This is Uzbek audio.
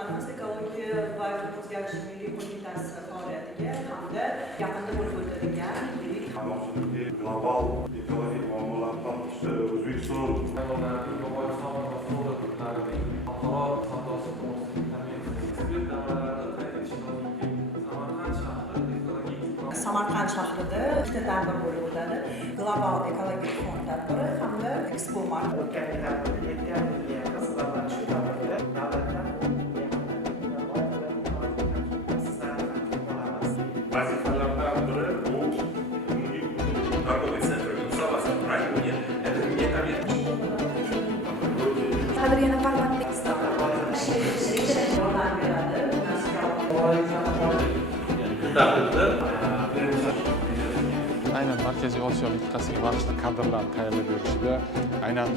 korxonalarimiz ekologiya va iqlim o'zgarishi milliy qo'mitasi faoliyatiga hamda yaqinda bo'lib o'tadigan Qamoqchilikka global ekologik muammolarni hal etishda O'zbekiston hayvonlarning global sog'liq va flora turlarining xalqaro savdosi to'g'risidagi konvensiya ekspert davralarida qayd etish lozimki, Samarqand shahrida ikkita tadbir bo'lib o'tadi. Global ekologik fond tadbiri hamda Expo Mart. O'tgan tadbirda 7 million qizlar shu tadbirda davlatdan vazifalardan biri bu торговый центр Юнусоваса в районе. Это Hozir yana parlamentda aynan Markaziy Osiyo mintaqasiga bag'ishli kadrlarni tayyorlab berishida aynan